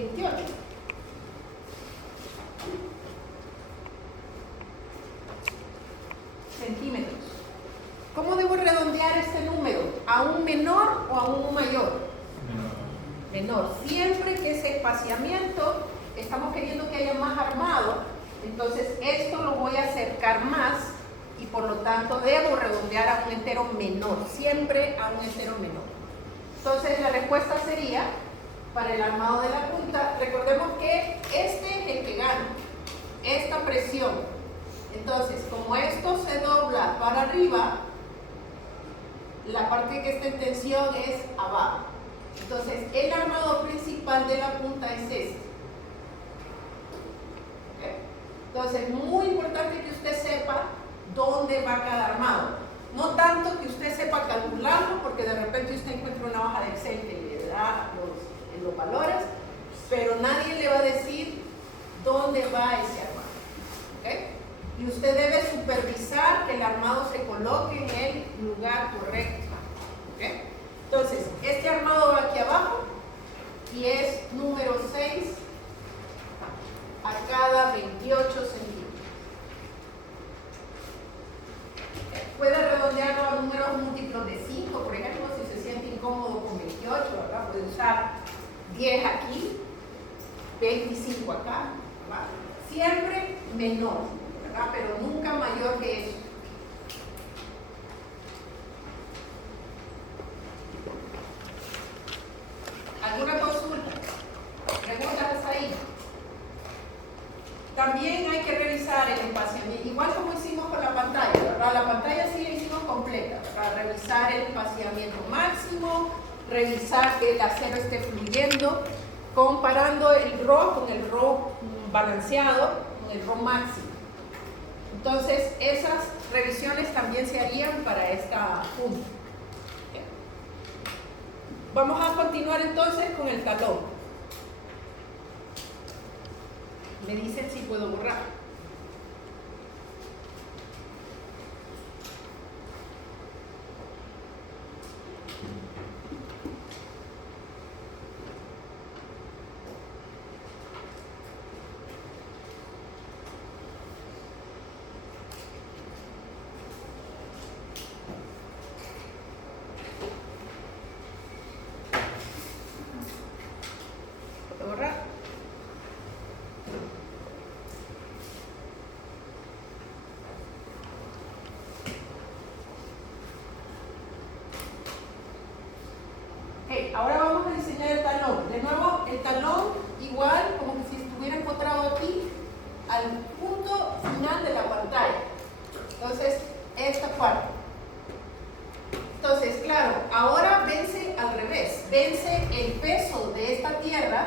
28 centímetros. ¿Cómo debo redondear este número? ¿A un menor o a un mayor? Menor. Siempre que ese espaciamiento estamos queriendo que haya más armado, entonces esto lo voy a acercar más y por lo tanto debo redondear a un entero menor, siempre a un entero menor. Entonces la respuesta sería, para el armado de la punta, recordemos que este es el que gana, esta presión. Entonces, como esto se dobla para arriba, la parte que está en tensión es abajo. Entonces, el armado principal de la punta es este. ¿Okay? Entonces, muy importante que usted sepa dónde va cada armado. No tanto que usted sepa calcularlo, porque de repente usted encuentra una hoja de Excel que le da los valores, pero nadie le va a decir dónde va ese armado. ¿Okay? Y usted debe supervisar que el armado se coloque en el lugar correcto. ¿Okay? Entonces, este armado va aquí abajo y es número 6 a cada 28 centímetros. Puede redondearlo a números múltiplos de 5, por ejemplo, si se siente incómodo con 28, ¿verdad? Puede usar 10 aquí, 25 acá, ¿verdad? Siempre menor, ¿verdad? Pero nunca mayor que eso. ¿Alguna consulta? ¿Preguntas hasta ahí? También hay que revisar el espaciamiento, igual como hicimos con la pantalla, ¿verdad? La pantalla sí la hicimos completa, ¿verdad? Revisar el espaciamiento máximo, revisar que el acero esté fluyendo, comparando el RO con el RO balanceado, con el RO máximo. Entonces, esas revisiones también se harían para esta punta. Vamos a continuar entonces con el talón. Me dicen si puedo borrar. ¿Puedo borrar? Ahora vamos a diseñar el talón. De nuevo, el talón igual como que si estuviera encontrado aquí al punto final de la pantalla. Entonces, esta parte. Entonces, claro, ahora vence al revés. Vence el peso de esta tierra,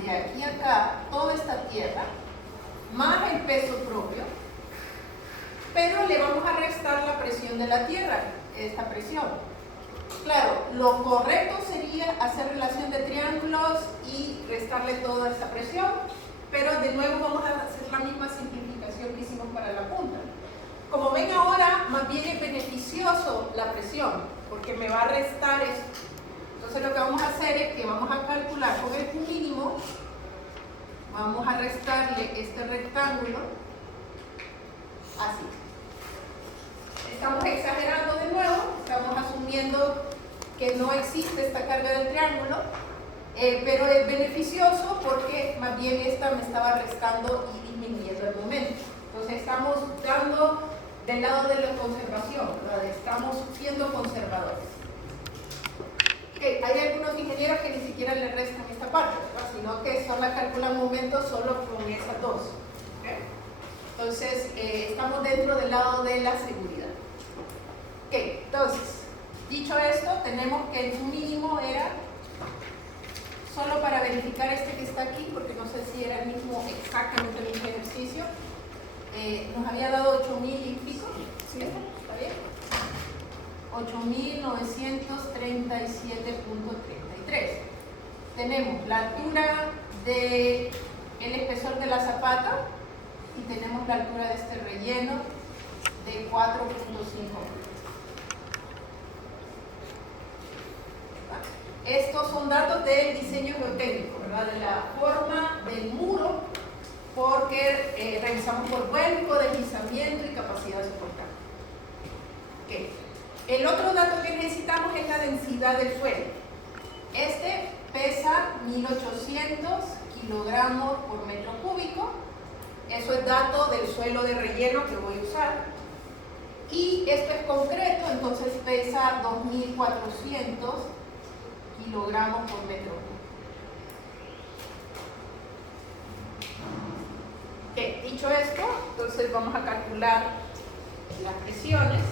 de aquí a acá, toda esta tierra, más el peso propio, pero le vamos a restar la presión de la tierra, esta presión. Claro, lo correcto sería hacer relación de triángulos y restarle toda esta presión, pero de nuevo vamos a hacer la misma simplificación que hicimos para la punta. Como ven ahora, más bien es beneficioso la presión, porque me va a restar esto. Entonces lo que vamos a hacer es que vamos a calcular con el Q mínimo, vamos a restarle este rectángulo, así. Estamos exagerando de nuevo, estamos asumiendo que no existe esta carga del triángulo, pero es beneficioso porque más bien esta me estaba restando y disminuyendo el momento. Entonces estamos dando del lado de la conservación, ¿verdad? Estamos siendo conservadores. Hay algunos ingenieros que ni siquiera le restan esta parte, ¿verdad? Sino que solo calculan momentos solo con esas dos. Entonces estamos dentro del lado de la seguridad. Entonces, dicho esto, tenemos que el mínimo era, solo para verificar este que está aquí, porque no sé si era el mismo, exactamente el mismo ejercicio, nos había dado 8.000 y pico, ¿sí? ¿Está bien? 8.937.33. Tenemos la altura del espesor de la zapata y tenemos la altura de este relleno de 4.5. Estos son datos del diseño geotécnico, ¿verdad? De la forma del muro, porque revisamos por vuelco, deslizamiento y capacidad de soportar. Okay. El otro dato que necesitamos es la densidad del suelo. Este pesa 1800 kilogramos por metro cúbico. Eso es dato del suelo de relleno que voy a usar. Y esto es concreto, entonces pesa 2400 kilogramos por metro cúbico. Okay. Dicho esto, entonces vamos a calcular las presiones.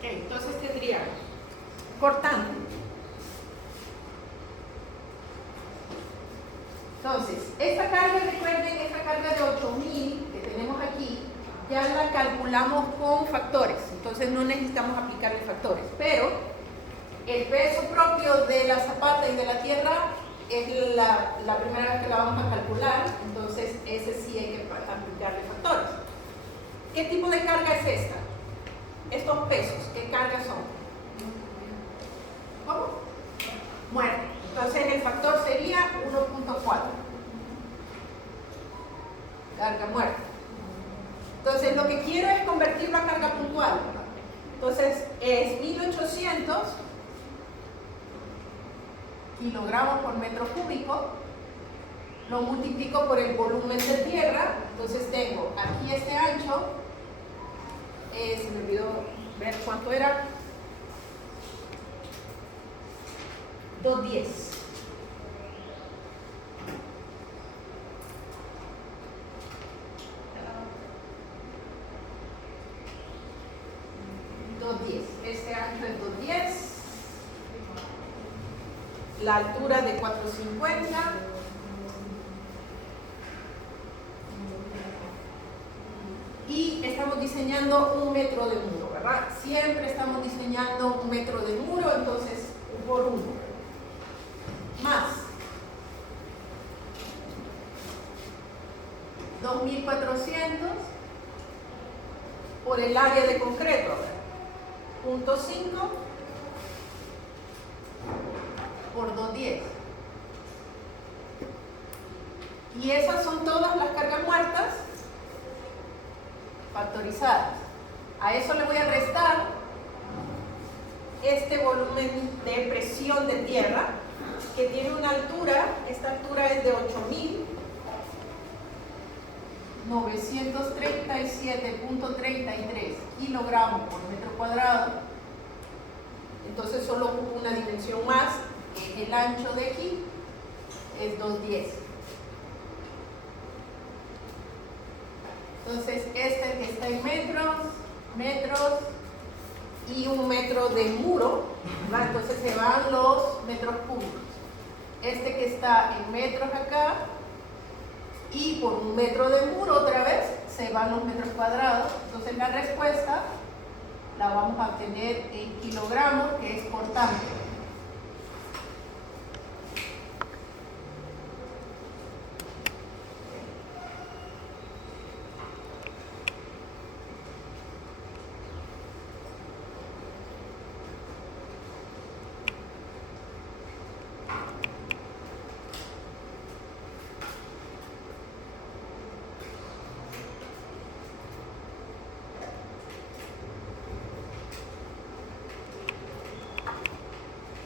Entonces tendría, cortando. Entonces, esta carga, recuerden, esta carga de 8000 que tenemos aquí, ya la calculamos con factores. Entonces no necesitamos aplicarle factores. Pero el peso propio de la zapata y de la tierra es la primera vez que la vamos a calcular. Entonces ese sí hay que aplicarle factores. ¿Qué tipo de carga es esta? Estos pesos, ¿qué cargas son? ¿Cómo? Muerte. Entonces el factor sería 1.4. Carga muerta. Entonces lo que quiero es convertirlo a carga puntual. Entonces es 1800 kilogramos por metro cúbico. Lo multiplico por el volumen de tierra. Entonces tengo aquí este ancho. Se me olvidó ver cuánto era. 210. Este ancho es 210. La altura de 450. Y estamos diseñando un metro de muro, ¿verdad? Siempre estamos diseñando un metro de muro, entonces por uno. Más 2400 por el área de concreto, punto 5 por 210. Y esas son todas las cargas muertas factorizadas. A eso le voy a restar este volumen de presión de tierra que tiene una altura, esta altura es de 8937.33 kilogramos por metro cuadrado. Entonces solo ocupo una dimensión más, el ancho de aquí es 210. Entonces este que está en metros y un metro de muro, ¿verdad? Entonces se van los metros cúbicos. Este que está en metros acá y por un metro de muro otra vez se van los metros cuadrados. Entonces la respuesta la vamos a obtener en kilogramos, que es cortante.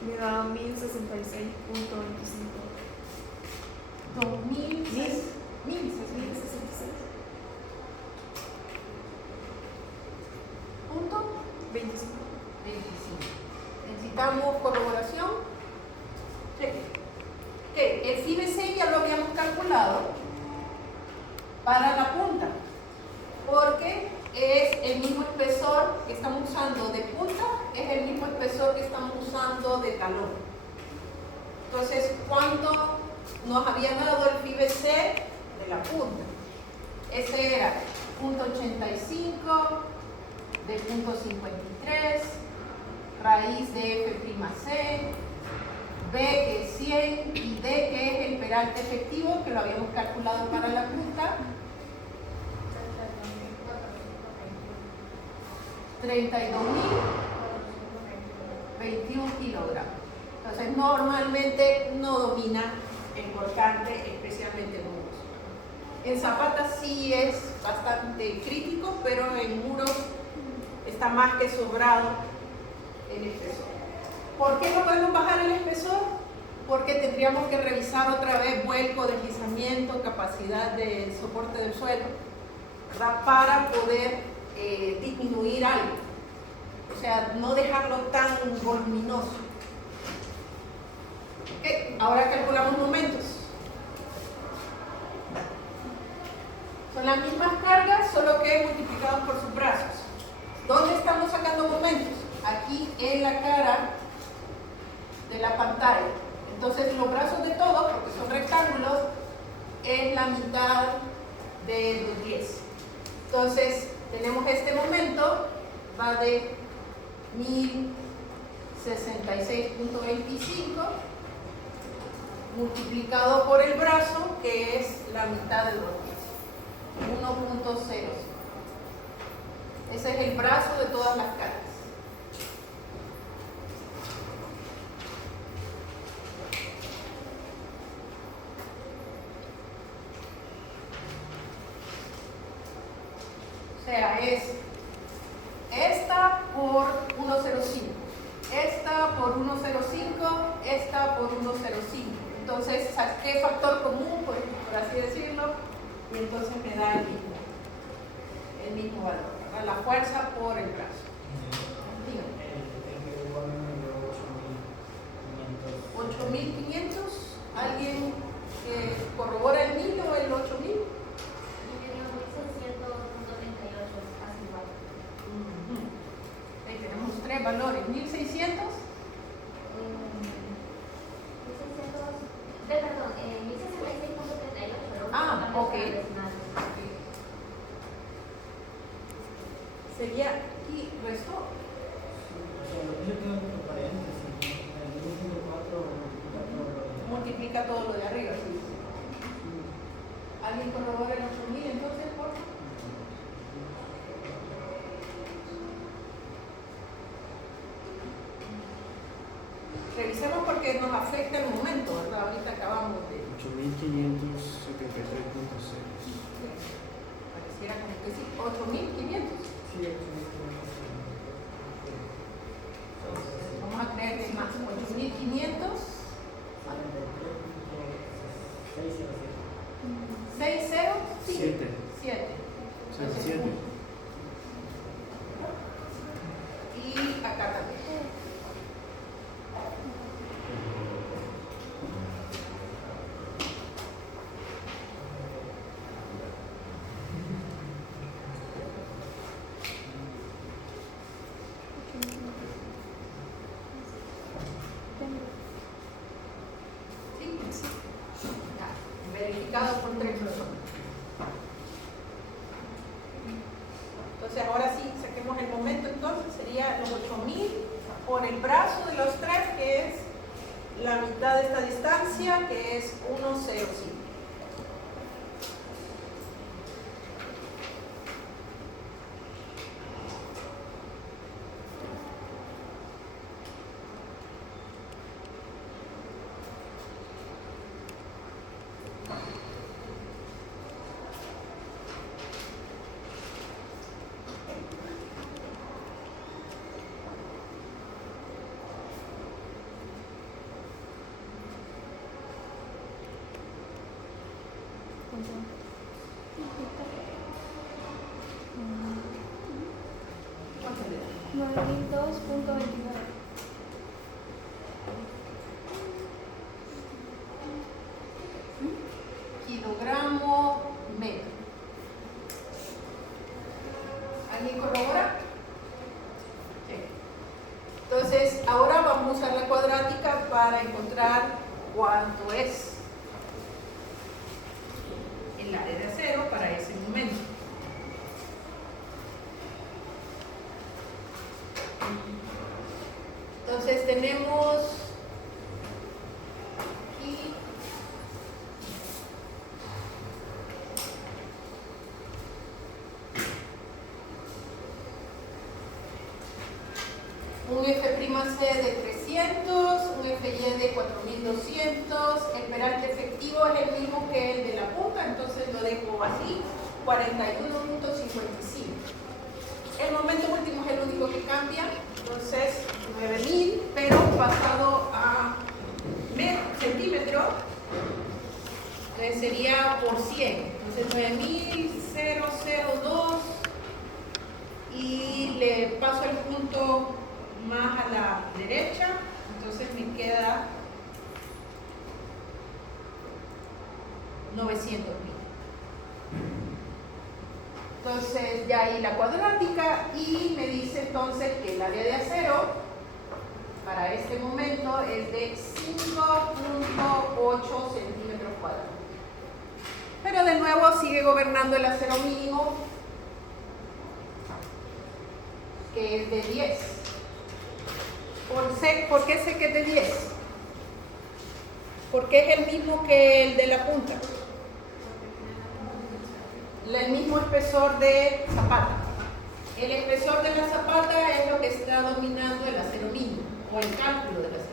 Me da 1066.25. 1066. Punto 25. Necesitamos corroboración. Sí. que el FIBC ya lo habíamos calculado para la punta, porque es el mismo espesor que estamos usando de punta, es el mismo espesor que estamos usando de talón. Entonces, ¿cuánto nos había dado el FIBC de la punta? Ese era 0.85 de 0.53, raíz de F'C, B que es 100 y D que es el peralte efectivo, que lo habíamos calculado para la punta, 32.021 kilogramos. Entonces normalmente no domina el cortante, especialmente en muros. En Zapata sí es bastante crítico, pero en muros está más que sobrado el espesor. ¿Por qué no podemos bajar el espesor? Porque tendríamos que revisar otra vez vuelco, deslizamiento, capacidad de soporte del suelo, ¿verdad? Para poder disminuir algo. O sea, no dejarlo tan voluminoso. Okay. Ahora calculamos momentos. Son las mismas cargas, solo que multiplicados por sus brazos. ¿Dónde estamos sacando momentos? Aquí en la cara de la pantalla. Entonces los brazos de todos, porque son rectángulos, es la mitad de los 10. Entonces tenemos este momento, va de 1066.25 multiplicado por el brazo, que es la mitad de los 10, 1.0. Ese es el brazo de todas las caras. O sea, es esta por 1.05, esta por 1.05, esta por 1.05. Entonces saqué factor común, por así decirlo, y entonces me da el mismo valor, ¿verdad? La fuerza por el brazo. Dígame. 8.500. ¿Alguien que corrobora el 1000 o el 8.000? Ahí tenemos tres valores. 1600. Perdón, 1066.38. Ah, ok. Sería aquí restó. Multiplica todo lo de arriba. ¿Sí? ¿Alguien corrobora el 8000 entonces, por favor? Revisemos porque nos afecta el momento, ¿verdad? Ahorita acabamos de... 8.573.6. Pareciera como que sí, 8.500. Sí, 8.500. Vamos a creer que es más, 8.500. 607. 7. Y acá también. Sí. Ya, verificado por 3 personas. Entonces ahora sí, saquemos el momento, entonces sería los 8.000 por el brazo de los tres, que es la mitad de esta distancia, que es 1.05. ¿Cuánto le da? 9.002.29. cuadrática para encontrar cuánto es el área de acero para ese momento. Entonces tenemos aquí un F'C de 300, un FY de 4200, el peralte efectivo es el mismo que el de la punta, entonces lo dejo así, 41.55. El momento último es el único que cambia, entonces 9000, pero pasado a centímetro, sería por 100, entonces 9000,002 y le paso el punto más a la derecha, entonces me queda 900.000. Entonces ya ahí la cuadrática y me dice entonces que el área de acero para este momento es de 5.8 centímetros cuadrados. Pero de nuevo sigue gobernando el acero mínimo, que es de 10. ¿Por qué sé que es de 10? Porque es el mismo que el de la punta. El mismo espesor de zapata. El espesor de la zapata es lo que está dominando el acero mínimo o el cálculo del acero.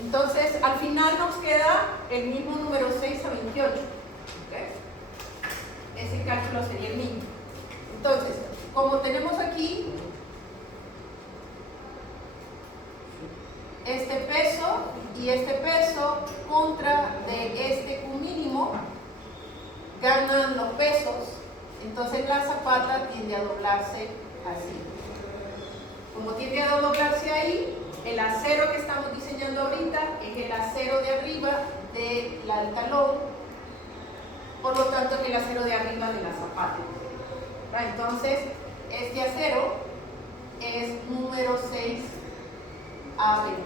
Entonces, al final nos queda el mismo número 6 a 28. ¿Okay? Ese cálculo sería el mismo. Entonces, como tenemos aquí este peso y este peso contra de este Q mínimo, ganan los pesos, entonces la zapata tiende a doblarse así. Como tiende a doblarse ahí, el acero que estamos diseñando ahorita es el acero de arriba del talón, por lo tanto es el acero de arriba de la zapata. Entonces, este acero es número 6 a 28.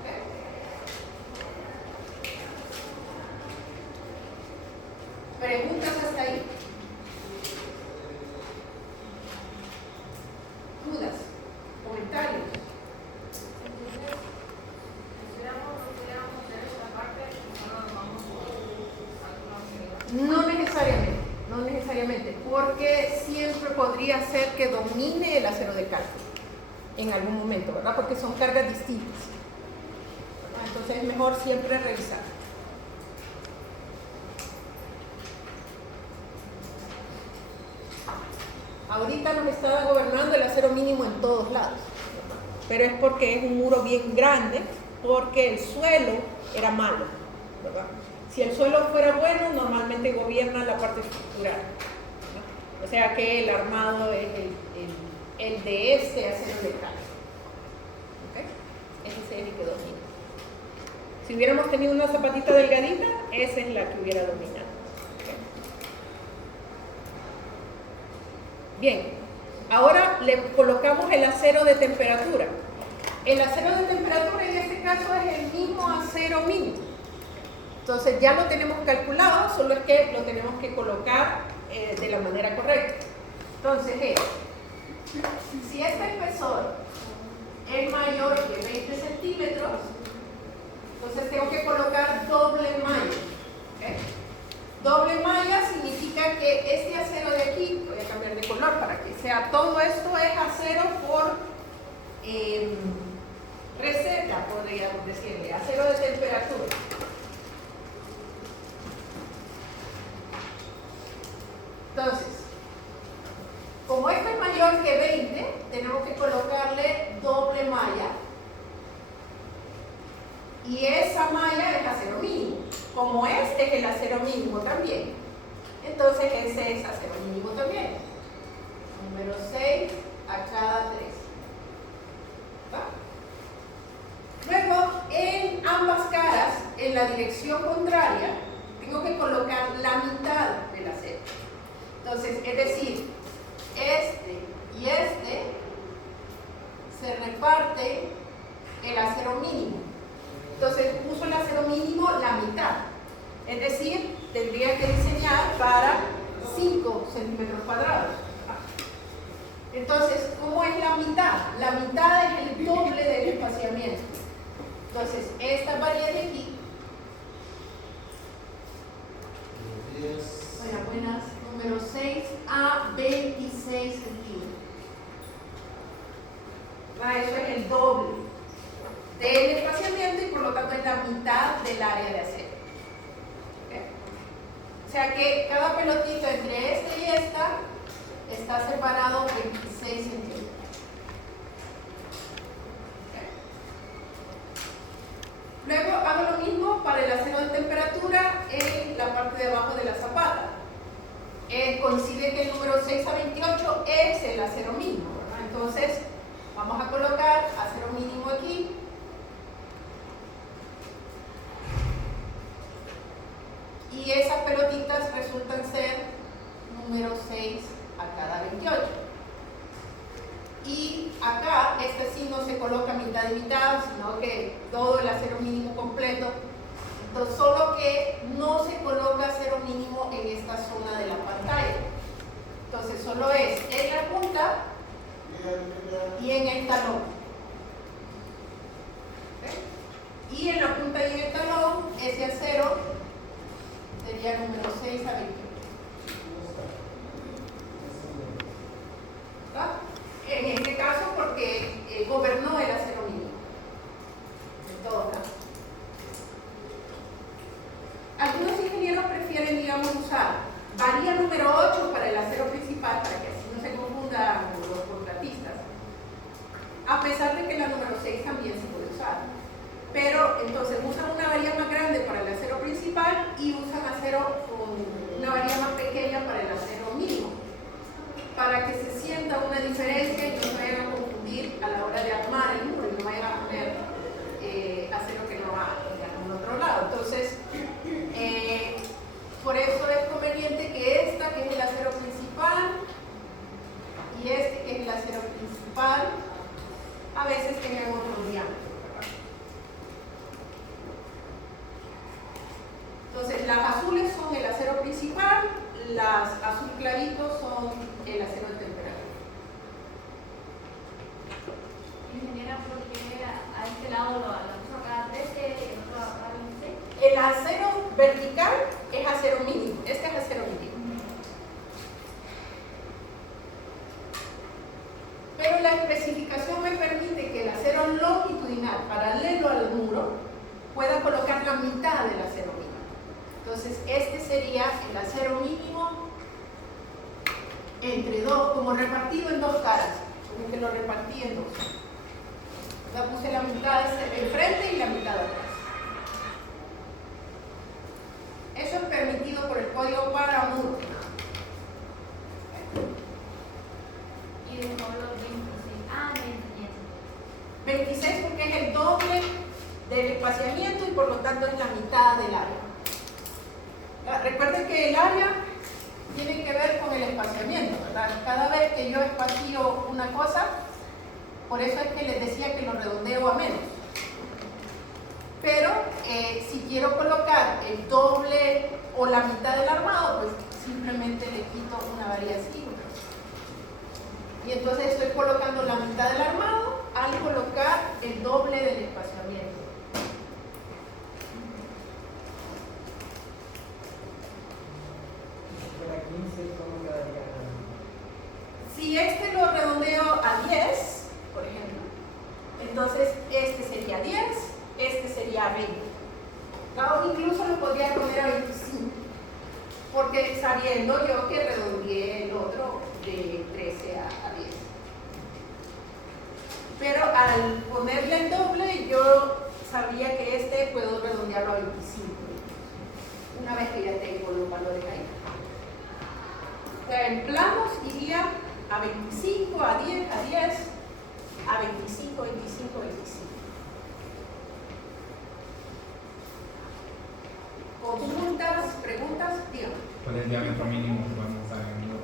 ¿Okay? ¿Preguntas hasta ahí? ¿Dudas? ¿Comentarios? No necesariamente, porque siempre podría ser que domine el acero de cálculo en algún momento, ¿verdad? Porque son cargas distintas. Entonces es mejor siempre revisar. Ahorita nos está gobernando el acero mínimo en todos lados, pero es porque es un muro bien grande, porque el suelo era malo, ¿verdad? Si el suelo fuera bueno, normalmente gobierna la parte estructural, ¿no? O sea que el armado es el de este acero de cálculo. ¿Okay? Ese es el que domina. Si hubiéramos tenido una zapatita delgadita, esa es la que hubiera dominado. ¿Okay? Bien, ahora le colocamos el acero de temperatura. El acero de temperatura en este caso es el mismo acero mínimo. Entonces ya lo tenemos calculado, solo es que lo tenemos que colocar de la manera correcta. Entonces si este espesor es mayor que 20 centímetros, entonces tengo que colocar doble malla. ¿Okay? Doble malla significa que este acero de aquí, voy a cambiar de color para que sea todo esto es acero por receta, podríamos decirle, acero de temperatura. Entonces, como esto es mayor que 20, tenemos que colocarle doble malla. Y esa malla es acero mínimo. Como este es el acero mínimo también, entonces ese es acero mínimo también. Número 6 a cada 3. ¿Va? Luego, en ambas caras en la dirección contraria, tengo que colocar la mitad del acero. Entonces, es decir, este y este se reparte el acero mínimo. Entonces, uso el acero mínimo la mitad. Es decir, tendría que diseñar para 5 centímetros cuadrados. Entonces, ¿cómo es la mitad? La mitad es el doble del espaciamiento. Entonces, esta varía de aquí. Buenas, número 6 a 26 centímetros. Eso es el doble del espaciamiento y por lo tanto es la mitad del área de acero. ¿Okay? O sea que cada pelotito entre esta y esta está separado 26 centímetros. ¿Okay? Luego hago lo mismo para el acero de temperatura en la parte de abajo de la zapata. Coincide que el número 6 a 28 es el acero mínimo, ¿verdad? Entonces vamos a colocar acero mínimo aquí. Y esas pelotitas resultan ser número 6 a cada 28. Y acá, este sí no se coloca mitad y mitad, sino que todo el acero mínimo completo. Entonces, solo que no se coloca acero mínimo en esta zona de la pantalla. Entonces, solo es en la punta y en el talón. ¿Okay? Y en la punta y en el talón, ese acero sería número 6 a 28. ¿Está? En este caso, porque gobernó el acero mínimo. En todo caso. Algunos ingenieros prefieren, digamos, usar varilla número 8 para el acero principal, para que así no se confundan los contratistas, a pesar de que la número 6 también se puede usar. Pero entonces usan una varilla más grande para el acero principal y usan acero con una varilla más pequeña para el acero mínimo, para que se sienta una diferencia y no se vayan a confundir a la hora de armar el muro y no vayan a poner acero que no va en otro lado. Entonces, por eso es conveniente que esta, que es el acero principal, y este, que es el acero principal, a veces tengan otro diámetro. Entonces, las azules son el acero principal, las azul clarito son el acero de temperatura. Ingeniera, ¿por qué a este lado lo puso acá 13 y el otro acá 26? El acero vertical es acero mínimo, este es acero mínimo. Pero la especificación me permite que el acero longitudinal, paralelo al muro, pueda colocar la mitad del acero mínimo. Entonces, este sería el acero mínimo entre dos, como repartido en dos caras, como que lo repartí en dos. Ya puse la mitad enfrente y la mitad atrás. Eso es permitido por el código para muros. Y de nuevo los 26. Ah, 26. 26 porque es el doble del espaciamiento y por lo tanto es la mitad del área. Recuerden que el área tiene que ver con el espaciamiento, ¿verdad? Cada vez que yo espacio una cosa, por eso es que les decía que lo redondeo a menos. Pero si quiero colocar el doble o la mitad del armado, pues simplemente le quito una varilla así. Y entonces estoy colocando la mitad del armado al colocar el doble del espaciamiento. Para 15, ¿cómo quedaría? Si este lo redondeo a 10, por ejemplo, entonces este sería 10, este sería 20. O incluso lo podría poner a 25, porque sabiendo yo que redondeé el otro de 13 a 10. Pero al ponerle el doble, yo sabía que este puedo redondearlo a 25, una vez que ya tengo los valores ahí. O sea, en planos iría a 25, a 10, a 10, a 25, 25, 25. dígame. ¿Cuál es el diámetro mínimo que vamos a usar en el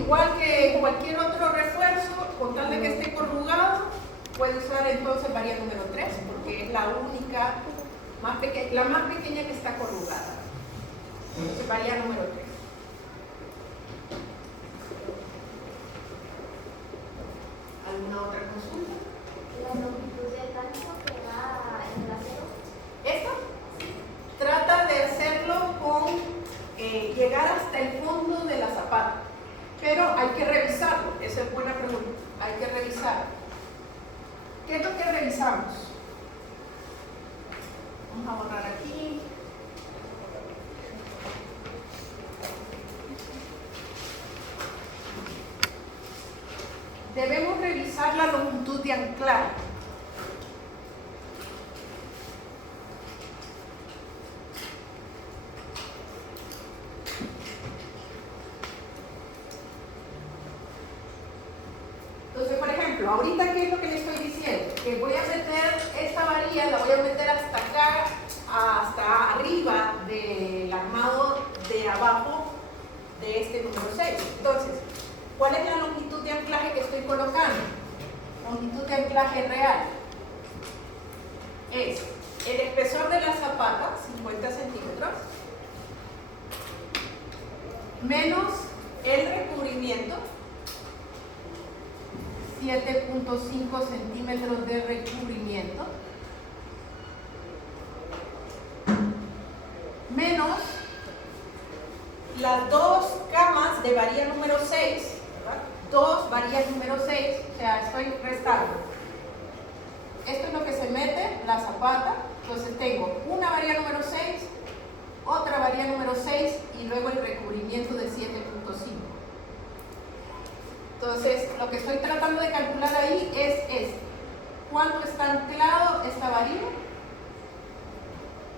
Igual que cualquier otro refuerzo, con tal de que esté corrugado, puede usar entonces varilla número 3, porque es la única, la más pequeña que está corrugada. Entonces varilla número 3. ¿Alguna otra consulta? La longitud del gancho que va en el acero. ¿Esto? Trata de hacerlo con llegar hasta el fondo de la zapata. Pero hay que revisarlo. Esa es buena pregunta. Hay que revisar. ¿Qué es lo que revisamos? Vamos a borrar aquí. Debemos revisar la longitud de anclaje. Entonces, por ejemplo, ahorita, ¿qué es lo que le estoy diciendo? Que voy a meter esta varilla, la voy a meter hasta acá, hasta arriba del armado de abajo de este número 6. Entonces, ¿cuál es la longitud de anclaje que estoy colocando? Longitud de anclaje real es el espesor de la zapata, 50 centímetros, menos el recubrimiento, 7.5 centímetros de recubrimiento, menos las dos camas de varilla número 6, ¿verdad? Dos varillas número 6, o sea, estoy restando. Esto es lo que se mete, la zapata. Entonces tengo una varilla número 6, otra varilla número 6 y luego el recubrimiento de 7.5. Entonces, lo que estoy tratando de calcular ahí es cuánto está anclado esta varilla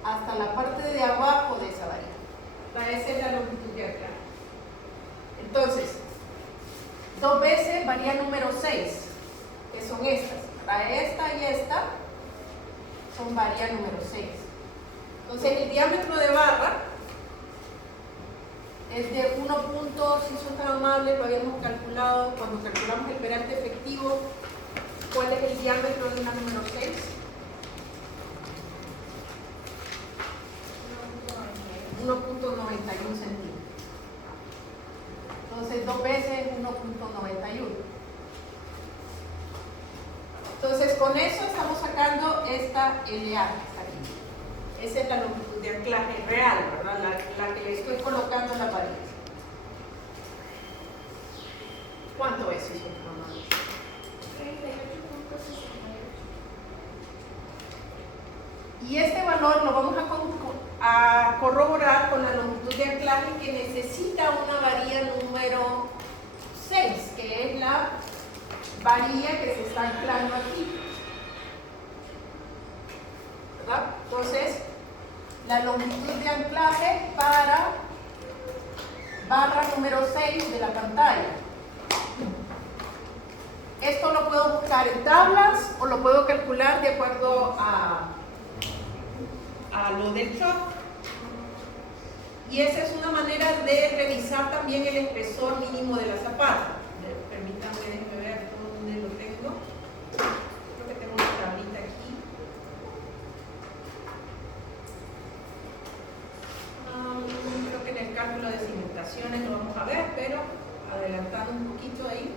hasta la parte de abajo de esa varilla. Esa es la longitud de anclaje. Entonces, dos veces varilla número 6, que son estas. Para esta y esta son varilla número 6. Entonces, el diámetro de barra es de 1. Si son tan amables, lo habíamos calculado cuando calculamos el perante efectivo. ¿Cuál es el diámetro de una número 6? 1.91 centímetros. Entonces, dos veces 1.91. Entonces, con eso estamos sacando esta LA que está aquí. Esa es la longitud de anclaje real, ¿verdad? La que le estoy colocando en la pared. ¿Cuánto es eso, mamá? 38.68. Y este valor lo vamos a corroborar con la longitud de anclaje que necesita una varilla número 6, que es la varilla que se está anclando aquí, ¿verdad? Entonces, la longitud de anclaje para barra número 6 de la pantalla. Esto lo puedo buscar en tablas o lo puedo calcular de acuerdo a lo del shock. Y esa es una manera de revisar también el espesor mínimo de la zapata. Permítanme, déjenme ver dónde lo tengo. Creo que tengo una tablita aquí. Creo que en el cálculo de cimentaciones lo vamos a ver, pero adelantando un poquito ahí.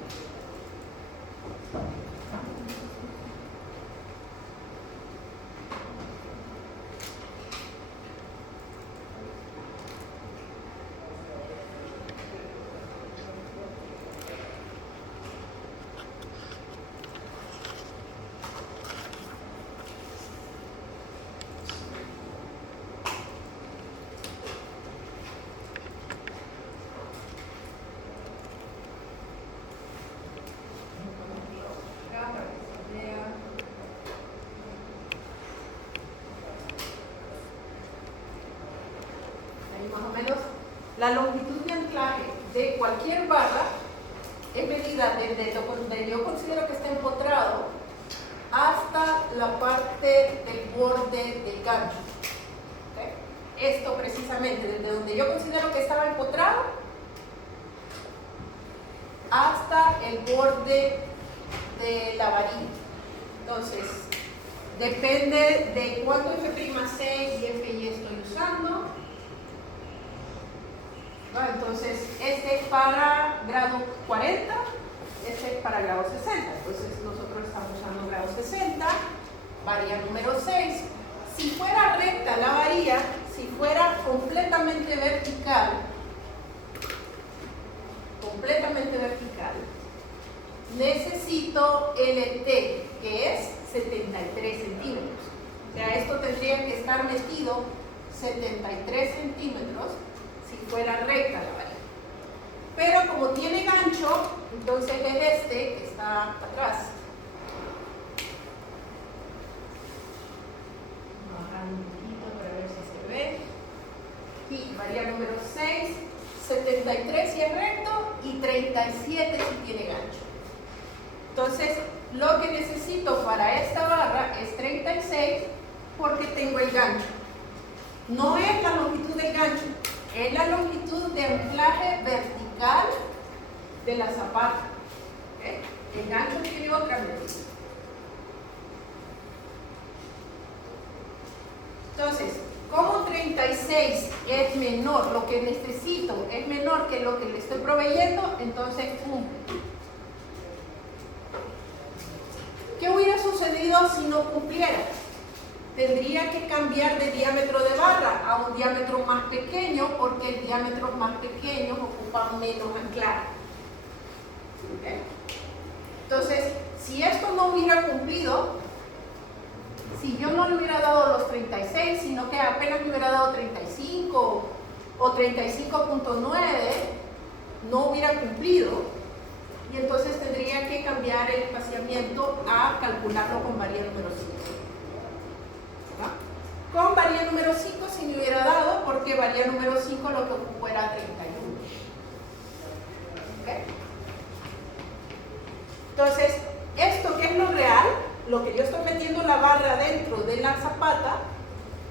La longitud de anclaje de cualquier barra es medida desde donde yo considero que está empotrado hasta la parte del borde del gancho. ¿Okay? Esto precisamente exactamente desde donde yo considero que estaba empotrado hasta el borde de la varilla. Entonces, depende de cuánto F'C y FI estoy usando. ¿No? Entonces, este es para grado 40, este es para grado 60. Entonces, nosotros estamos usando grado 60, varilla número 6. Si fuera recta la varilla, si fuera completamente vertical, necesito LT, que es 73 centímetros. O sea, esto tendría que estar metido 73 centímetros si fuera recta la varilla. Pero como tiene gancho, entonces es este que está atrás. Bajar un poquito para ver si se ve. Aquí, varilla número 6, 73 si es recto y 37 si tiene gancho. Entonces, lo que necesito para esta barra es 36 porque tengo el gancho. No es la longitud del gancho, es la longitud de anclaje vertical de la zapata. ¿Okay? El gancho tiene otra medida. Entonces, como 36 es menor, lo que necesito es menor que lo que le estoy proveyendo, entonces cumple. ¿Qué hubiera sucedido si no cumpliera? Tendría que cambiar de diámetro de barra a un diámetro más pequeño porque el diámetro más pequeño ocupa menos anclaje. ¿Okay? Entonces, si esto no hubiera cumplido, si yo no le hubiera dado los 36, sino que apenas me hubiera dado 35 o 35.9, no hubiera cumplido. Y entonces tendría que cambiar el espaciamiento a calcularlo con varilla número 5. ¿No? Con varilla número 5 sí me hubiera dado, porque varilla número 5 lo que ocupó era 31. ¿Okay? Entonces, esto que es lo real, lo que yo estoy metiendo la barra dentro de la zapata,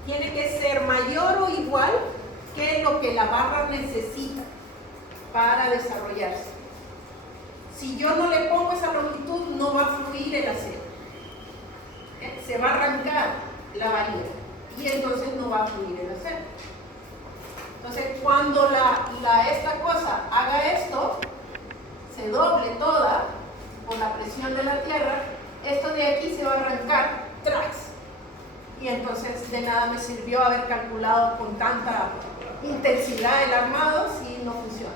tiene que ser mayor o igual que lo que la barra necesita para desarrollarse. Si yo no le pongo esa longitud, no va a fluir el acero. Se va a arrancar la varilla y entonces no va a fluir el acero. Entonces, cuando esta cosa haga esto, se doble toda por la presión de la tierra, esto de aquí se va a arrancar, ¡trax! Y entonces de nada me sirvió haber calculado con tanta intensidad el armado si no funciona.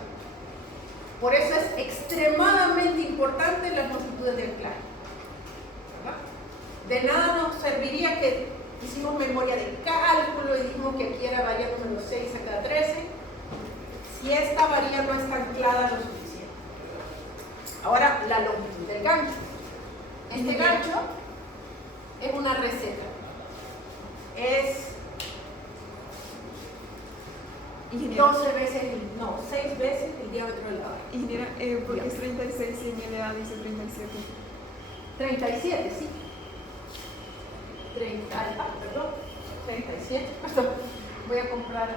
Por eso es extremadamente importante las longitudes de anclaje. De nada nos serviría que hicimos memoria de cálculo y dijimos que aquí era varilla número 6 a cada 13, si esta varilla no está anclada lo suficiente. Ahora, la longitud del gancho. Este gancho es una receta. Es 12 veces, no, 6 veces el diámetro de la barra. Ingeniera, porque es 36 y en LA dice 37. 37, sí. 37, perdón. Voy a comprar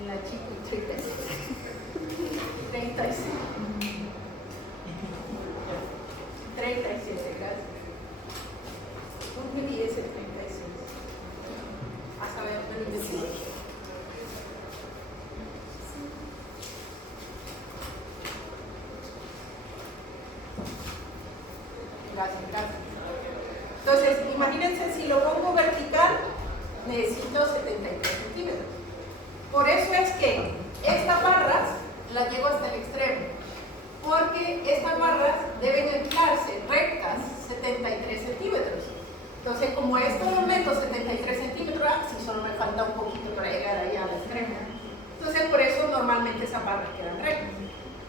en la chica 37. 37. 37, gracias. ¿Dónde vi ese 36? A saber, pero investigo. Gracias. Entonces, imagínense si lo pongo vertical, necesito 73 centímetros. Por eso es que estas barras las llevo hasta el extremo, porque estas barras deben anclarse rectas 73 centímetros. Entonces, como esto lo meto 73 centímetros, si solo me falta un poquito para llegar ahí al extremo. Entonces, por eso normalmente esas barras quedan rectas.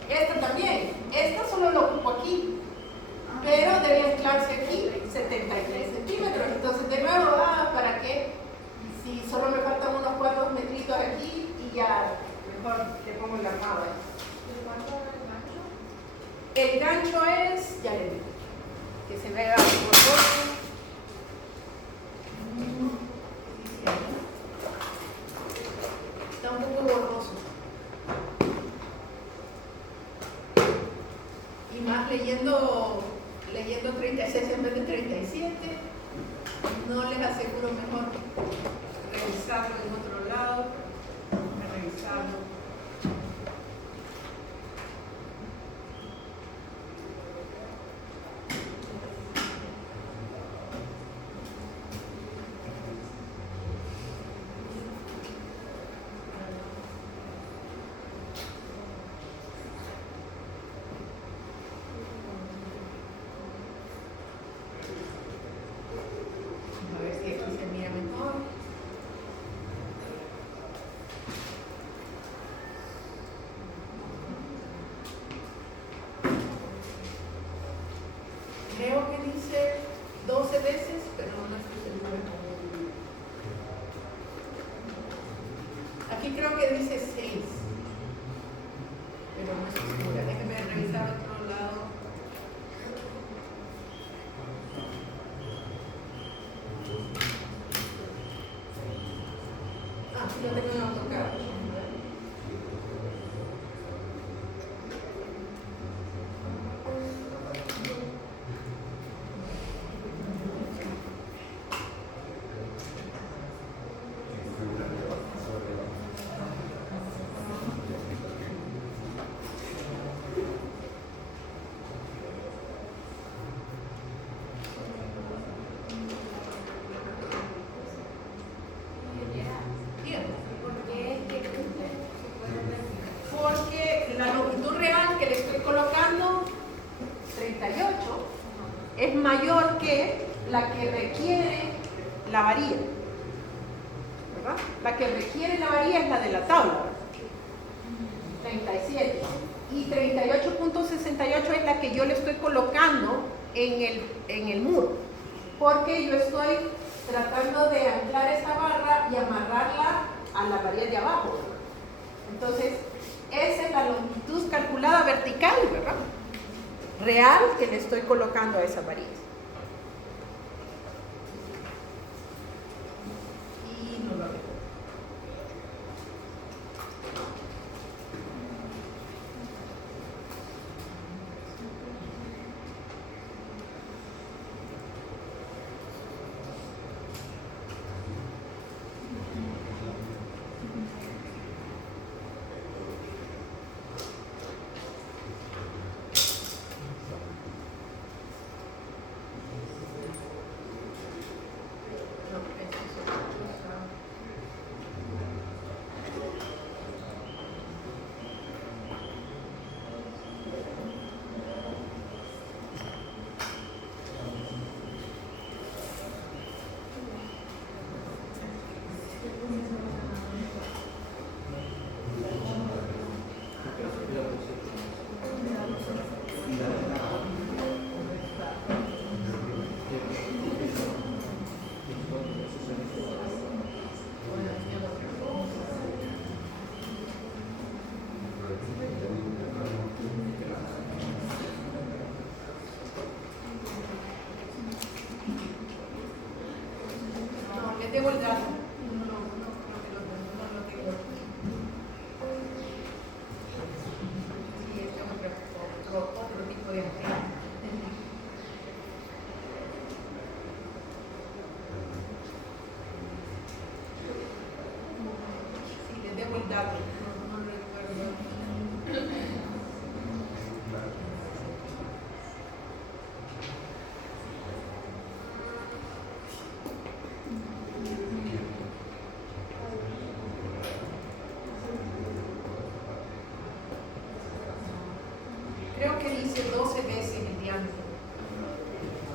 Esta también, esta solo lo ocupo aquí, pero debe anclarse aquí 73 centímetros. Entonces, de nuevo, ¿para qué? Si solo me faltan unos cuantos metritos aquí y ya mejor le pongo el armado ahí. El gancho es, ya le digo, que se vea por todo. leyendo 36 en vez de 37. No les aseguro mejor revisarlo en otro lado. Revisarlo. A ver si aquí se mira mejor. Creo que dice 12 veces, pero no estoy segura. Aquí creo que dice 6, pero no estoy segura. Déjenme revisar otro lado. Ah, sí, lo tengo en AutoCAD. Bien. Porque la longitud real que le estoy colocando, 38, es mayor que la que requiere la varilla. ¿Verdad? La que requiere la varilla es la de la tabla. 37. Y 38.68 es la que yo le estoy colocando en el muro. Porque yo estoy tratando de anclar esta barra y amarrarla a la varilla de abajo. Entonces, esa es la longitud calculada vertical, ¿verdad? Real que le estoy colocando a esa varilla. Y no lo veo. No, esto es otra cosa. No, le tengo el dato. No creo que no lo tengo. Sí, este es otro tipo de antena. Sí, le debo el dato. No recuerdo. Creo que dice 12 veces el diámetro,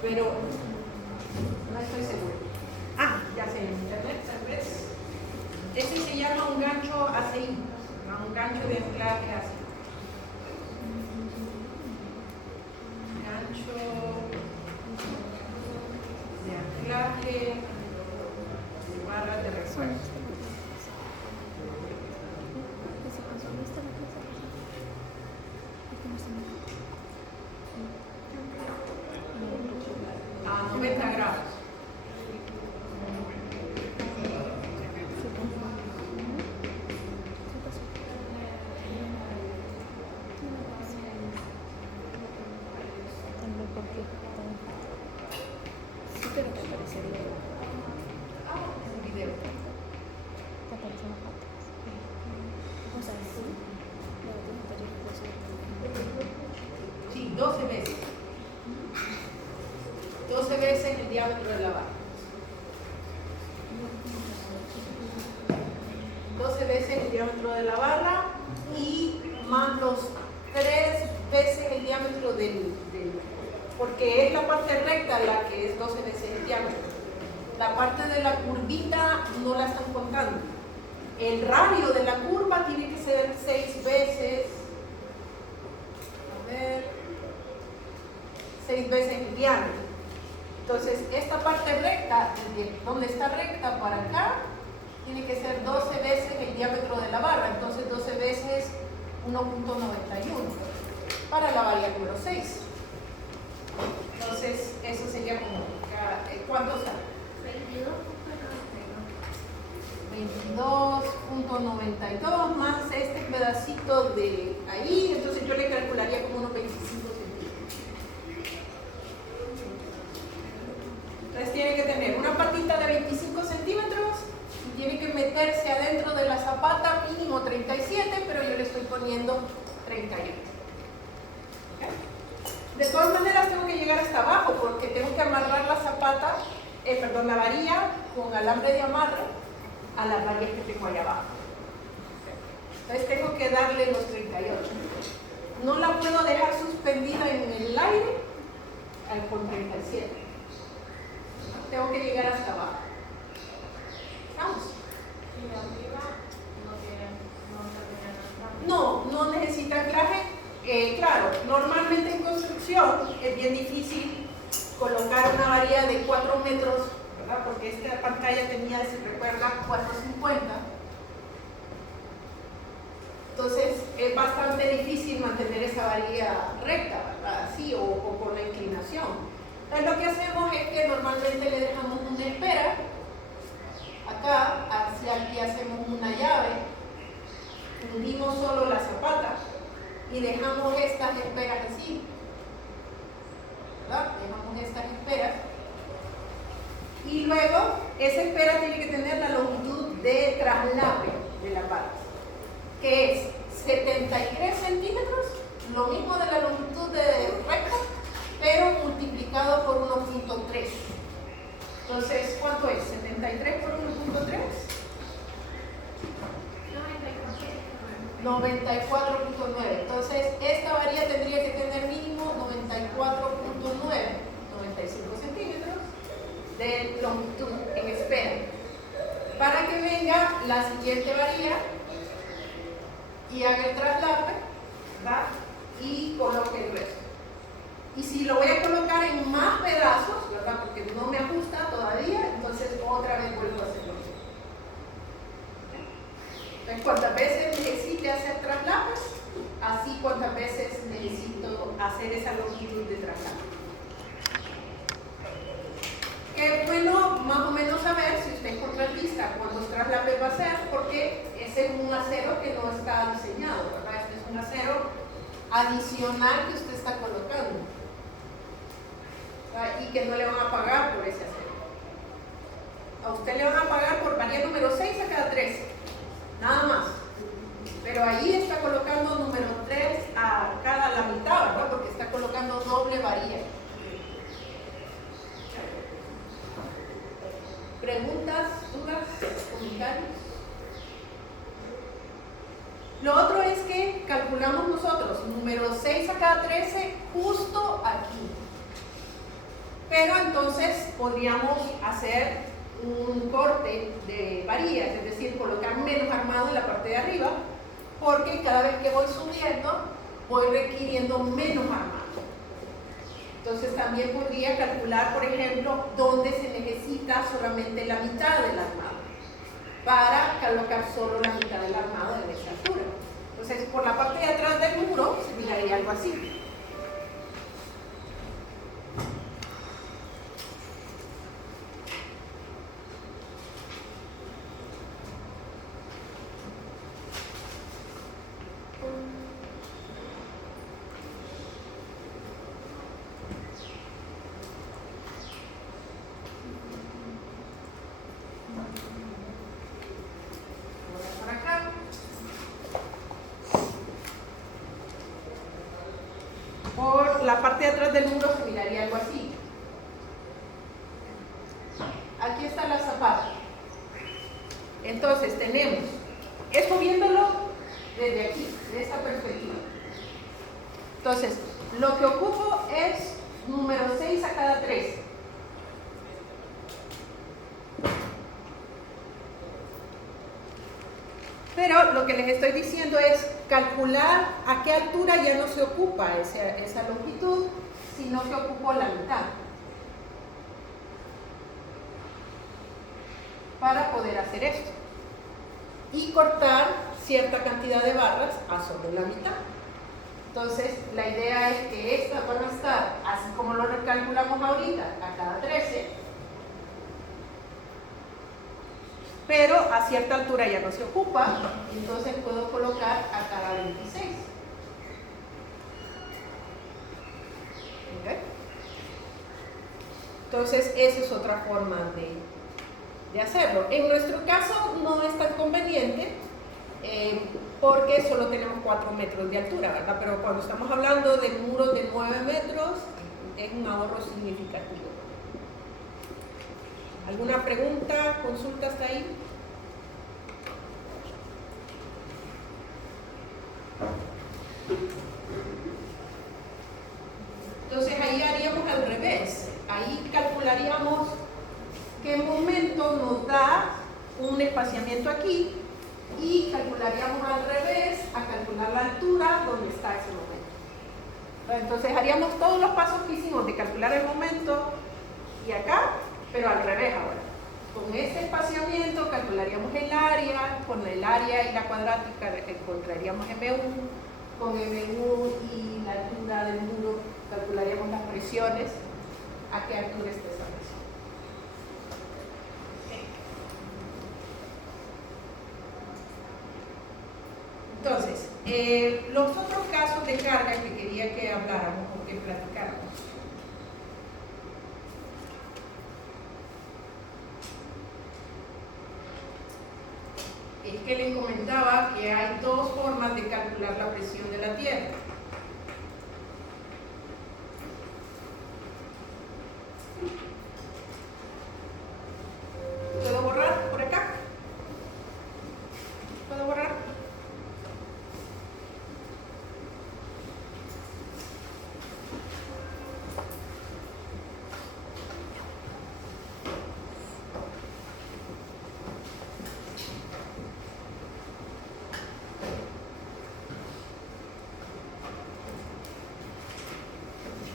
pero no estoy segura. Ah, ya sé, en internet tal vez. Ese se llama un gancho ACI, ¿no? Un gancho de anclaje ACI. Gancho de anclaje de barras de refuerzo. A 90 grados. 12 veces. 12 veces el diámetro de la barra. 12 veces el diámetro de la barra y más los 3 veces el diámetro porque es la parte recta la que es 12 veces el diámetro. La parte de la curvita no la están contando. El radio de la curva tiene que ser 6 veces, 6 veces el diámetro. Entonces, esta parte recta, desde donde está recta para acá, tiene que ser 12 veces el diámetro de la barra. Entonces, 12 veces 1.91 para la varilla número 6. Entonces, eso sería como, ¿cuánto sale? 22.92 más este pedacito de ahí, entonces yo le calcularía como unos 25 centímetros. Entonces tiene que tener una patita de 25 centímetros y tiene que meterse adentro de la zapata mínimo 37, pero yo le estoy poniendo 38. ¿Okay? De todas maneras tengo que llegar hasta abajo porque tengo que amarrar la zapata, la varilla con alambre de amarre a las varillas que tengo allá abajo. Entonces tengo que darle los 38. No la puedo dejar suspendida en el aire con 37. Tengo que llegar hasta abajo. ¿Vamos? Y arriba No necesita anclaje. Claro, normalmente en construcción es bien difícil colocar una varilla de 4 metros, ¿verdad? Porque esta pantalla tenía, si recuerdan, 450. Entonces es bastante difícil mantener esa varilla recta, ¿verdad? Así o con la inclinación. Entonces lo que hacemos es que normalmente le dejamos una espera. Acá, hacia aquí hacemos una llave, hundimos solo la zapata y dejamos estas esperas así, ¿verdad? Dejamos estas esperas y luego esa espera tiene que tener la longitud de traslape de la pata, que es 73 centímetros, lo mismo de la longitud de recta, pero multiplicado por 1.3. Entonces, ¿cuánto es? 73 por 1.3. 94.9. Entonces, esta varilla tendría que tener mínimo 94.9, 95 centímetros de longitud en espera. Para que venga la siguiente varilla y haga el traslape, ¿verdad? Y coloque el resto. Y si lo voy a colocar en más pedazos, ¿verdad? Porque no me ajusta todavía, entonces otra vez vuelvo a hacerlo. Entonces, cuántas veces necesite hacer traslapes, así cuántas veces necesito hacer esa longitud de traslape. Es bueno más o menos saber si usted es contratista cuántos traslapes va a hacer, porque ese es un acero que no está diseñado, ¿verdad? Este es un acero adicional que usted está colocando, ¿verdad? Y que no le van a pagar por ese acero. A usted le van a pagar por varilla número 6 a cada 13, nada más. Pero ahí está colocando número 3 a cada la mitad, ¿verdad? Porque está colocando doble varilla. ¿Preguntas, dudas, comentarios? Lo otro es que calculamos nosotros número 6 a cada 13 justo aquí. Pero entonces podríamos hacer un corte de varillas, es decir, colocar menos armado en la parte de arriba, porque cada vez que voy subiendo voy requiriendo menos armado. Entonces también podría calcular, por ejemplo, dónde se necesita solamente la mitad del armado para colocar solo la mitad del armado en esa altura. Entonces, por la parte de atrás del muro se miraría algo así. tenemos. Esto viéndolo desde aquí, de esta perspectiva. Entonces, lo que ocupo es número 6 a cada 3. Pero lo que les estoy diciendo es calcular a qué altura ya no se ocupa esa longitud, sino que ocupo la mitad. Para poder hacer esto. Y cortar cierta cantidad de barras a solo la mitad. Entonces, la idea es que estas van a estar, así como lo recalculamos ahorita, a cada 13, pero a cierta altura ya no se ocupa, entonces puedo colocar a cada 26. ¿Okay? Entonces, esa es otra forma de hacerlo. En nuestro caso no es tan conveniente porque solo tenemos 4 metros de altura, ¿verdad? Pero cuando estamos hablando de muros de 9 metros, es un ahorro significativo. ¿Alguna pregunta, consulta hasta ahí? Entonces ahí haríamos al revés. Ahí calcularíamos qué momento nos da un espaciamiento aquí y calcularíamos al revés a calcular la altura donde está ese momento. Entonces haríamos todos los pasos que hicimos de calcular el momento y acá, pero al revés ahora. Con este espaciamiento calcularíamos el área, con el área y la cuadrática encontraríamos M1, con M1 y la altura del muro calcularíamos las presiones, a qué altura está esa presión. Entonces, los otros casos de carga que quería que habláramos o que platicáramos. Es que les comentaba que hay dos formas de calcular la presión de la Tierra. ¿Puedo borrar por acá? ¿Puedo borrar?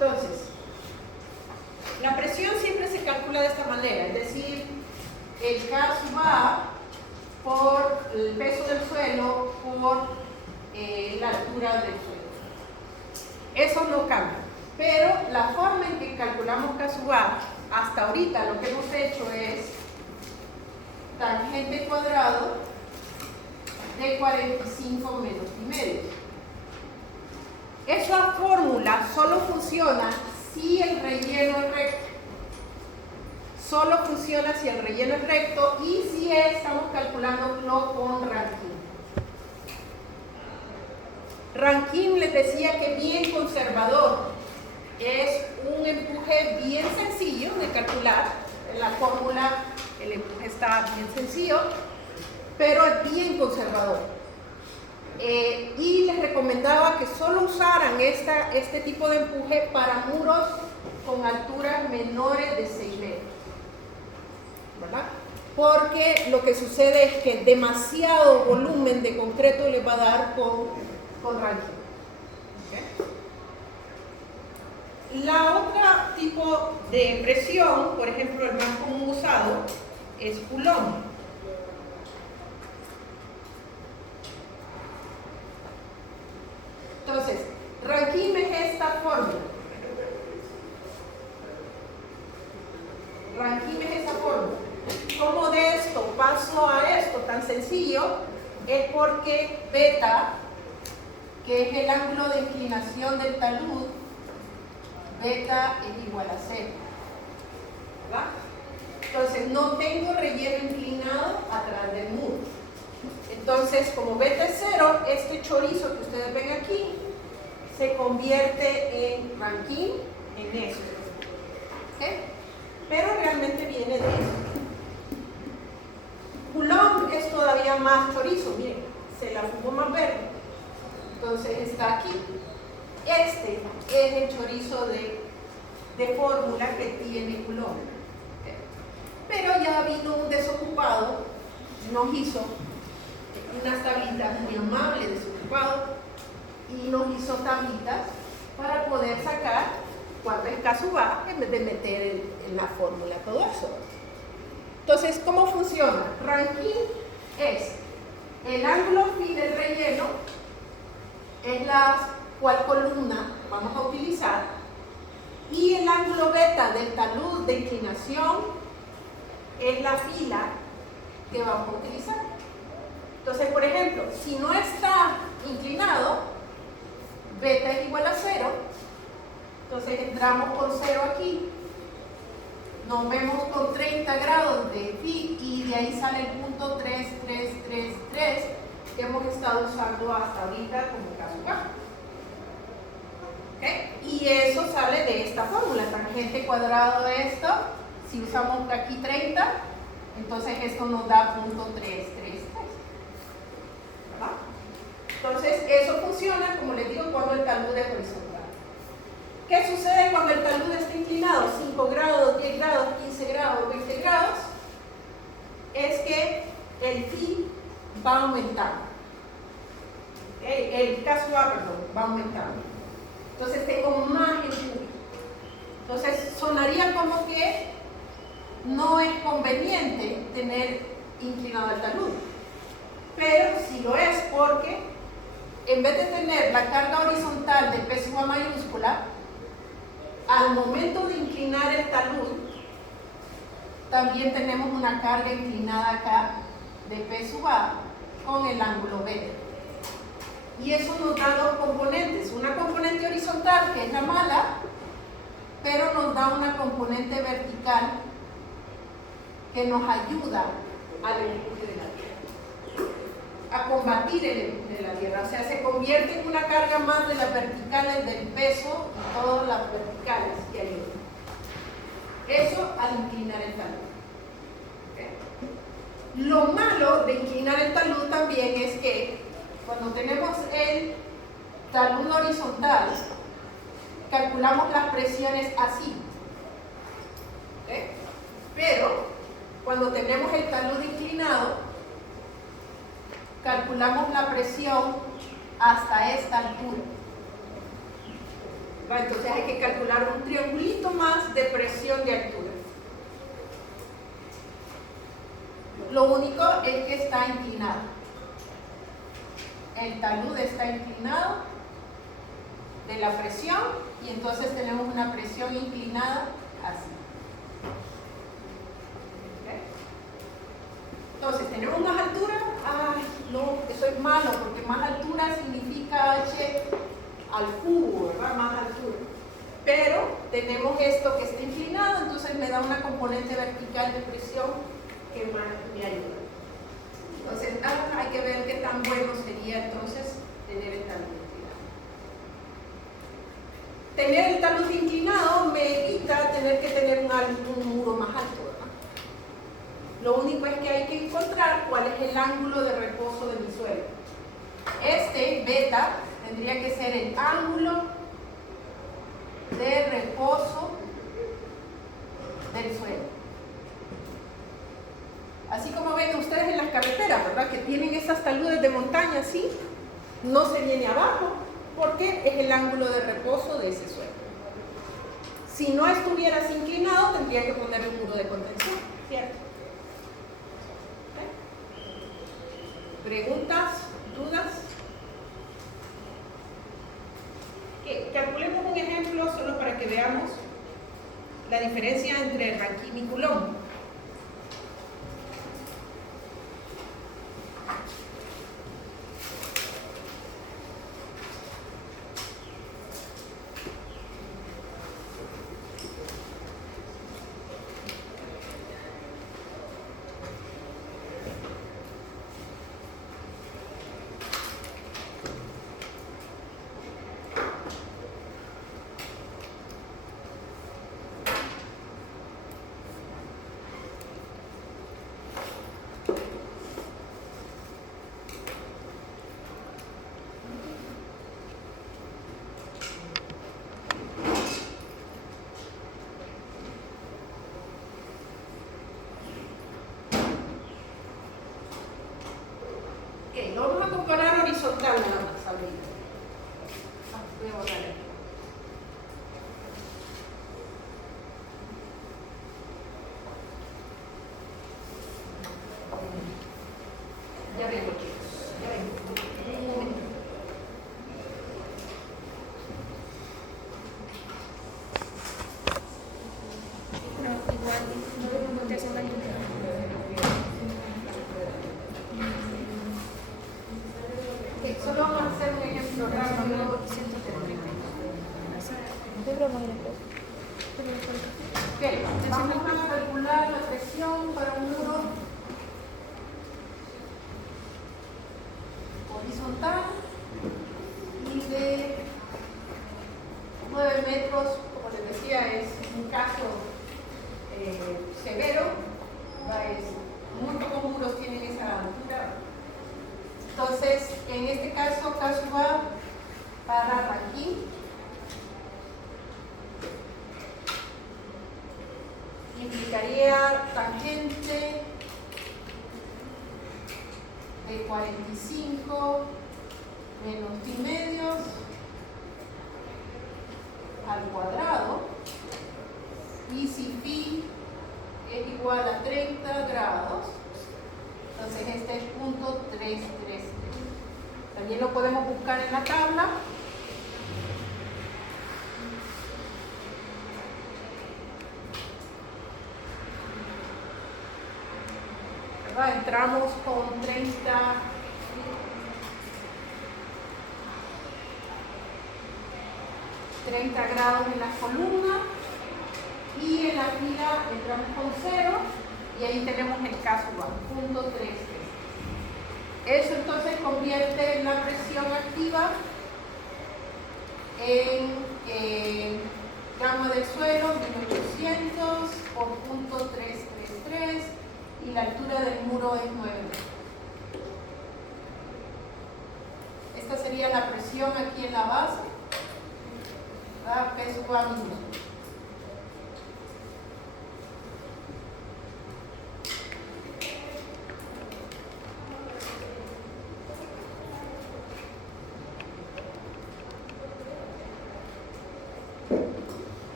Entonces, la presión siempre se calcula de esta manera, es decir, el K sub A por el peso del suelo por la altura del suelo. Eso no cambia, pero la forma en que calculamos K sub A, hasta ahorita lo que hemos hecho es tangente cuadrado de 45 menos pi medio. Esa fórmula solo funciona si el relleno es recto. Solo funciona si el relleno es recto y si estamos calculándolo con Rankine. Rankine les decía que bien conservador. Es un empuje bien sencillo de calcular. En la fórmula el empuje está bien sencillo, pero es bien conservador. Y les recomendaba que solo usaran este tipo de empuje para muros con alturas menores de 6 metros, ¿verdad? Porque lo que sucede es que demasiado volumen de concreto les va a dar con Rankine. ¿Okay? La otra tipo de presión, por ejemplo el más común usado, es Coulomb. Entonces, Rankine es esta fórmula. Rankine es esa fórmula. ¿Cómo de esto paso a esto tan sencillo? Es porque beta, que es el ángulo de inclinación del talud, beta es igual a 0. ¿Verdad? Entonces, no tengo relleno inclinado atrás del muro. Entonces, como beta es 0, este chorizo que ustedes ven aquí se convierte en Rankine en eso. ¿Okay? Pero realmente viene de eso. Coulomb que es todavía más chorizo, miren, se la fumó más verde. Entonces está aquí. Este es el chorizo de fórmula que tiene Coulomb. Pero ya vino un desocupado, nos hizo unas tablitas muy amables, desocupado, y nos hizo tablitas para poder sacar cuánto es Kasubah en vez de meter en la fórmula todo eso. Entonces, ¿cómo funciona? Rankine es el ángulo phi del relleno, es la cual columna vamos a utilizar, y el ángulo beta del talud de inclinación es la fila que vamos a utilizar. Entonces, por ejemplo, si no está inclinado, beta es igual a 0, entonces entramos con 0 aquí, nos vemos con 30 grados de phi y de ahí sale el punto 3333 que hemos estado usando hasta ahorita como Kasubah. ¿Okay? Y eso sale de esta fórmula, tangente cuadrado de esto, si usamos aquí 30, entonces esto nos da punto 333. ¿Verdad? Entonces eso funciona, como les digo, cuando el talud es horizontal. ¿Qué sucede cuando el talud está inclinado? 5 grados, 10 grados, 15 grados, 20 grados. Es que el phi va aumentando. El Kasubah, perdón, va aumentando. Entonces tengo más empuje. Entonces sonaría como que no es conveniente tener inclinado el talud. Pero sí lo es, porque en vez de tener la carga horizontal de P sub A mayúscula, al momento de inclinar el talud, también tenemos una carga inclinada acá de P sub A con el ángulo beta. Y eso nos da dos componentes, una componente horizontal que es la mala, pero nos da una componente vertical que nos ayuda al empuje de la Tierra, a combatir el empuje de la Tierra. O sea, se convierte en una carga más de las verticales del peso y todas las verticales que ayudan. Eso al inclinar el talud. ¿Okay? Lo malo de inclinar el talud también es que cuando tenemos el talud horizontal, calculamos las presiones así. ¿Okay? Pero cuando tenemos el talud inclinado, calculamos la presión hasta esta altura. Entonces hay que calcular un triangulito más de presión de altura. Lo único es que está inclinado. El talud está inclinado de la presión y entonces tenemos una presión inclinada así. ¿Okay? Entonces tenemos más altura. Ay, no, eso es malo porque más altura significa H al cubo, ¿verdad? Más altura. Pero tenemos esto que está inclinado, entonces me da una componente vertical de presión que más me ayuda. Entonces, hay que ver qué tan bueno sería entonces tener el talud inclinado. Tener el talud inclinado me evita tener que tener un muro más alto, ¿verdad? Lo único es que hay que encontrar cuál es el ángulo de reposo de mi suelo. Este, beta, tendría que ser el ángulo de reposo del suelo. Así como ven ustedes en las carreteras, ¿verdad? Que tienen esas taludes de montaña así, no se viene abajo, porque es el ángulo de reposo de ese suelo. Si no estuvieras inclinado, tendría que poner un muro de contención, ¿cierto? ¿Okay? ¿Preguntas? ¿Dudas? Calculemos un ejemplo solo para que veamos la diferencia entre Rankine y Coulomb. Ok, lo vamos a comparar horizontal nada más ahorita. Voy a borrar aquí. Ya vengo, chicos, ya vengo. Un momento. No, igual, no tengo contestación al Ok, solo vamos a hacer un ejemplo rápido. Ok, vamos a calcular la presión para un muro horizontal y de 9 metros, como les decía, es un caso severo, muy pocos muros tienen esa altura. Entonces, en este caso va para aquí. Implicaría tangente de 45 menos pi medios al cuadrado, y si pi es igual a 30 grados, entonces este es punto 333. También lo podemos buscar en la tabla. Entramos con 30 grados en la columna y en la fila entramos con 0 y ahí tenemos el caso bajo, punto 3. Eso entonces convierte la presión activa en gamma del suelo 1800 por punto 333 y la altura del muro es 9 metros. Esta sería la presión aquí en la base, ¿verdad? Peso por minuto.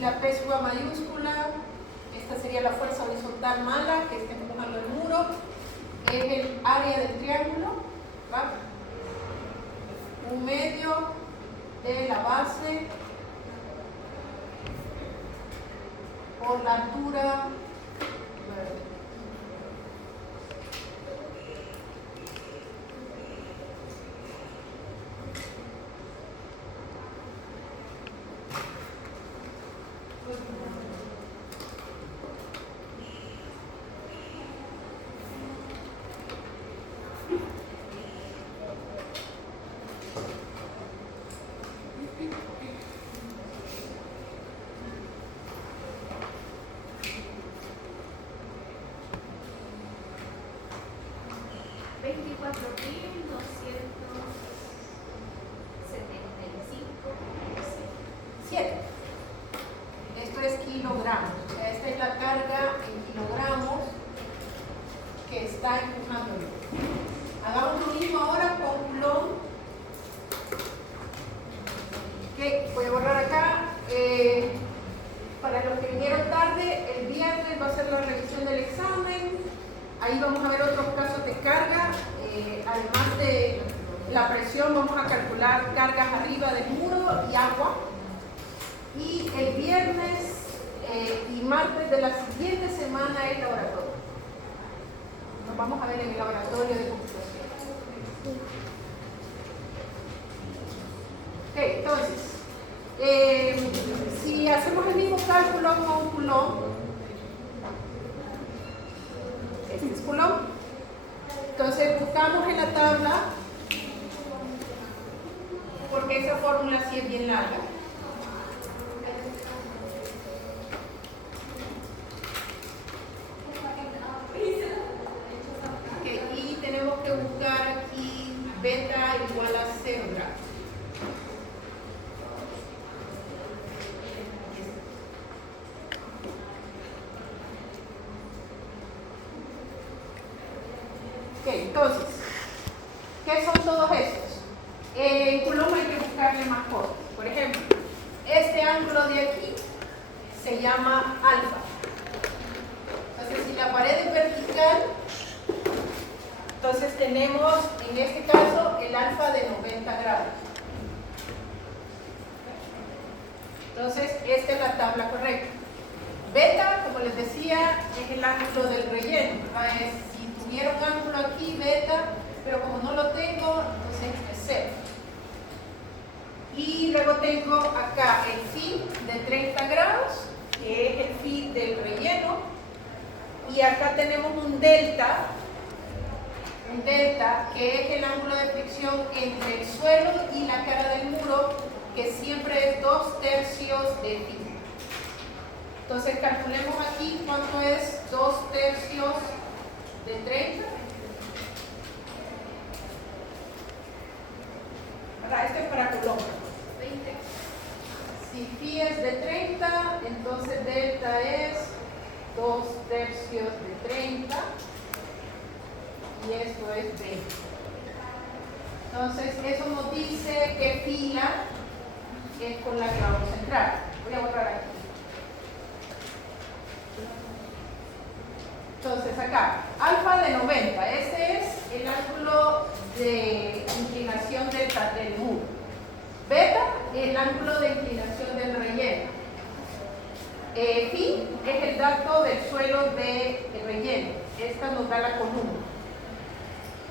La P sub A mayúscula, esta sería la fuerza horizontal mala que está empujando el muro, es el área del triángulo, ¿va? 1/2 de la base por la altura Esto es kilogramos, o sea, esta es la carga en kilogramos que está empujando. Hagamos lo mismo ahora con Coulomb. Ok, voy a borrar acá. Para los que vinieron tarde, el viernes va a ser la revisión del examen. Ahí vamos a ver otros casos de carga. Además de la presión, vamos a calcular cargas arriba del muro y agua. Y el viernes y martes de la siguiente semana el laboratorio. Nos vamos a ver en el laboratorio de computación. Ok, entonces, si hacemos el mismo cálculo con Coulomb, este es Coulomb, entonces buscamos en la tabla, porque esa fórmula sí es bien larga. Okay, y tenemos que que buscar aquí beta igual a 0 grados. Ok, entonces, ¿qué son todos estos? En Coulomb hay que buscarle más cosas. Por ejemplo, este ángulo de aquí se llama alfa. Entonces, si la pared es vertical, entonces tenemos en este caso el alfa de 90 grados. Entonces, esta es la tabla correcta. Beta, como les decía, es el ángulo del relleno. Es, si tuviera un ángulo aquí, beta, pero como no lo tengo, entonces es 0. Y luego tengo acá el phi de 30 grados, que es el phi del relleno. Y acá tenemos un delta que es el ángulo de fricción entre el suelo y la cara del muro, que siempre es 2/3 de phi. Entonces calculemos aquí cuánto es 2/3 de 30. Esto es para Coulomb. 20. Si phi es de 30, entonces delta es 2/3 de 30. Y esto es 20. Entonces, eso nos dice qué fila es con la que vamos a entrar. Voy a borrar aquí. Entonces, acá, alfa de 90. Ese es el ángulo de inclinación del muro. Beta, el ángulo de inclinación del relleno. Phi es el dato del suelo del relleno. Esta nos da la columna.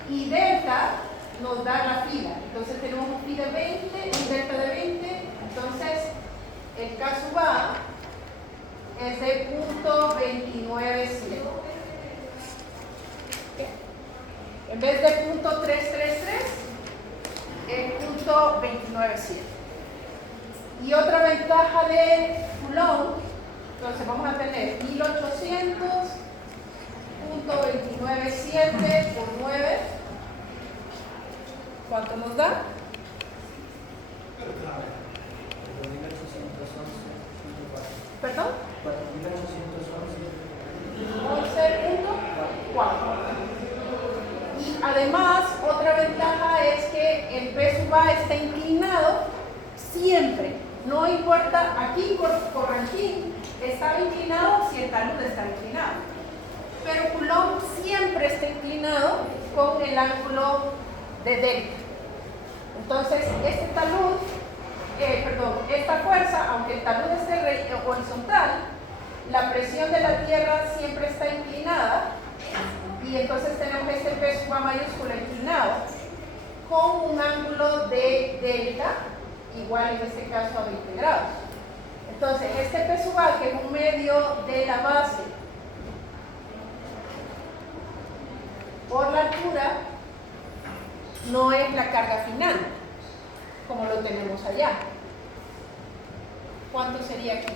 Y delta nos da la fila. Entonces tenemos un phi de 20, un delta de 20. Entonces el caso va es de 0.297. En vez de 0.333 es 0.297. Y otra ventaja de Coulomb, entonces vamos a tener 1800.297 por 9. ¿Cuánto nos da? 4.811.4. ¿Perdón? 4.811.4. 11.4. Y además, otra ventaja es que el P sub A está inclinado siempre. No importa, aquí por ranking estaba inclinado si el talud está inclinado. Pero Coulomb siempre está inclinado con el ángulo de delta. Entonces, este talud, esta fuerza, aunque el talud esté horizontal, la presión de la Tierra siempre está inclinada y entonces tenemos este P sub A mayúscula inclinado con un ángulo de delta igual en este caso a 20 grados. Entonces, este P sub A, que es un medio de la base por la altura, no es la carga final, como lo tenemos allá. ¿Cuánto sería aquí?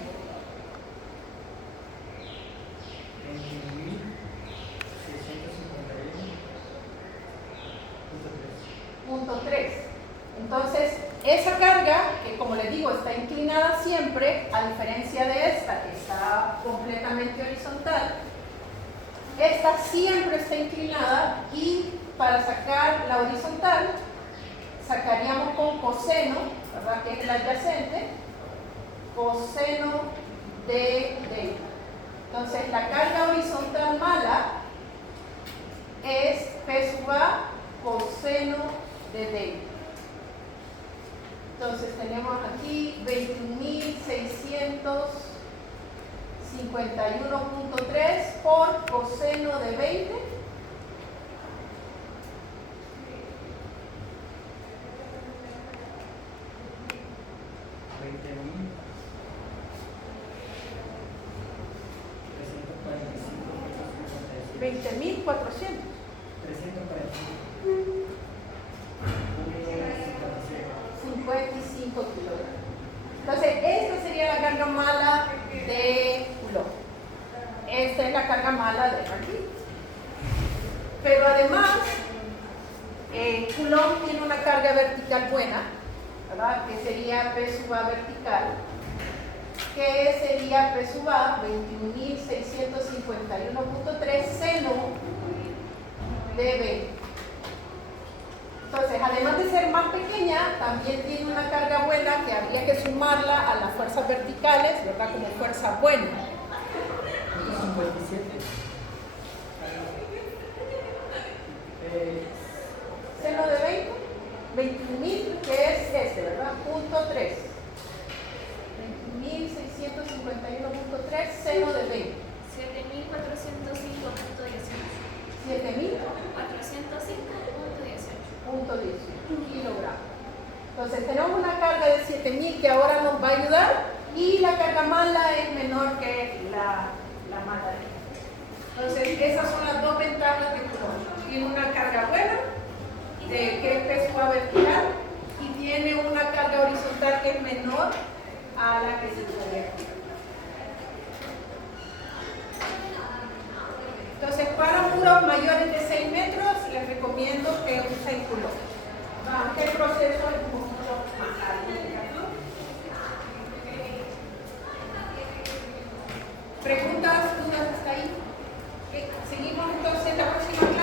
20.651.3. Entonces, esa carga, que como les digo, está inclinada siempre, a diferencia de esta, que está completamente horizontal, esta siempre está inclinada y para sacar la horizontal, sacaríamos con coseno, ¿verdad? Que es el adyacente, coseno de delta. Entonces, la carga horizontal mala es P sub A coseno de delta. Entonces, tenemos aquí 21.651.3 por coseno de 20. $20.400. 55 kilogramos. Entonces, esta sería la carga mala de Coulomb. Esta es la carga mala de Rankine. Pero además, Coulomb tiene una carga vertical buena, ¿verdad? Que sería P sub A vertical, que sería P sub A 21.651.3 seno de 20. Entonces, además de ser más pequeña, también tiene una carga buena que habría que sumarla a las fuerzas verticales, ¿verdad? Como fuerza buena. 57. Seno de 20, 21.000, que es este, ¿verdad? Punto 3. 21.651.3 seno de 20. 7.405.18. 7.000. 405.18. kilogramos. Entonces tenemos una carga de 7.000 que ahora nos va a ayudar y la carga mala es menor que la mala. Entonces esas son las dos ventajas de Coulomb. Tiene una carga buena, que es P sub A vertical, y tiene una carga horizontal que es menor a la que se puede. Entonces para muros mayores de 6 metros les recomiendo que usen Coulomb. Aunque el proceso es